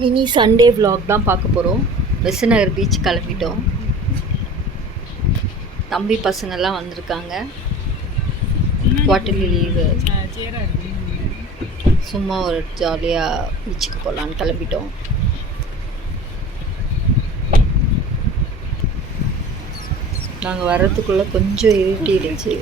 Mini Sunday vlog தான் பார்க்க போகிறோம். பெசநகர் பீச் கிளம்பிட்டோம். தம்பி பசங்கள்லாம் வந்திருக்காங்க. குவார்ட்டர்லி லீவு, சும்மா ஒரு ஜாலியாக பீச்சுக்கு போகலான்னு கிளம்பிட்டோம். நாங்கள் வர்றதுக்குள்ளே கொஞ்சம் இருட்டிடுச்சு.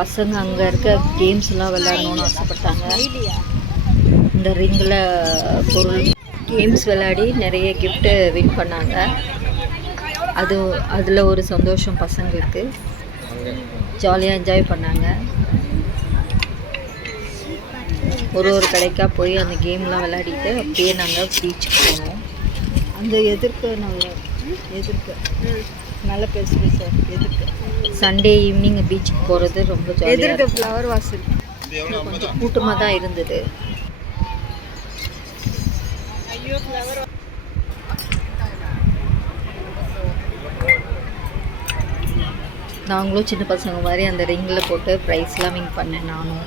பசங்க அங்கே இருக்க கேம்ஸ்லாம் விளையாடணும்னு ஆசைப்பட்டாங்க. இந்த ரிங்கில் பொருள் கேம்ஸ் விளையாடி நிறைய கிஃப்ட்டு வின் பண்ணாங்க. அதில் ஒரு சந்தோஷம் பசங்களுக்கு. ஜாலியாக என்ஜாய் பண்ணாங்க. ஒரு கடைக்காக போய் அந்த கேம்லாம் விளையாடிட்டு அப்படியே நாங்கள் பீச்சுக்கு போனோம். அந்த எதிர்க்க நல்ல பேசுங்க சார். சண்டே ஈவினிங் பீச்சுக்கு போகிறது ரொம்ப ஜாலியாக. ஃப்ளவர் வாசல் கொஞ்சம் கூட்டமாக தான் இருந்தது. நாங்களும் சின்ன பசங்க மாதிரி அந்த ரிங்கில் போட்டு ப்ரைஸ்லாம் வின் பண்ணேன் நானும்.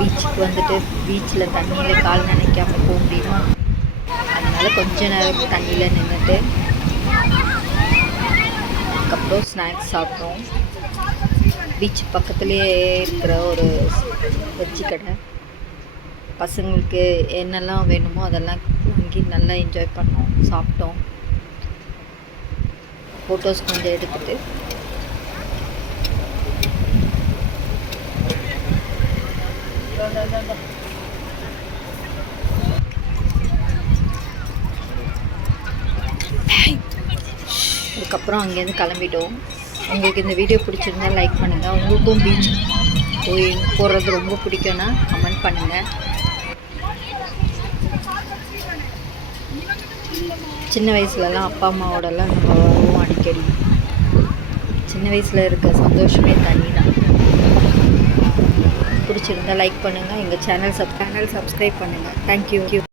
பீச்சுக்கு வந்துட்டு பீச்சில் தண்ணியில் கால் நனைக்காமல் போக முடியுமா? அதனால் கொஞ்ச நேரம் தண்ணியில் நின்றுட்டு அதுக்கப்புறம் ஸ்நாக்ஸ் சாப்பிட்டோம். பீச் பக்கத்துலேயே இருக்கிற ஒரு பஜ்ஜி கடை. பசங்களுக்கு என்னெல்லாம் வேணுமோ அதெல்லாம் வாங்கி நல்லா என்ஜாய் பண்ணோம், சாப்பிட்டோம். ஃபோட்டோஸ் கொஞ்சம் எடுத்துகிட்டு அதுக்கப்புறம் அங்கேருந்து கிளம்பிட்டோம். உங்களுக்கு இந்த வீடியோ பிடிச்சிருந்தா லைக் பண்ணுங்கள். உங்களுக்கும் பீச் போகிறது ரொம்ப பிடிக்கும்னா கமெண்ட் பண்ணுங்கள். சின்ன வயசுலலாம் அப்பா அம்மாவோடலாம் நம்ம வருவோம் அடிக்கடி. சின்ன வயசில் இருக்க சந்தோஷமே தனி தான். பிடிச்சிருந்தா லைக் பண்ணுங்கள். எங்கள் சேனல் சப்ஸ்கிரைப் பண்ணுங்கள். தேங்க்யூ.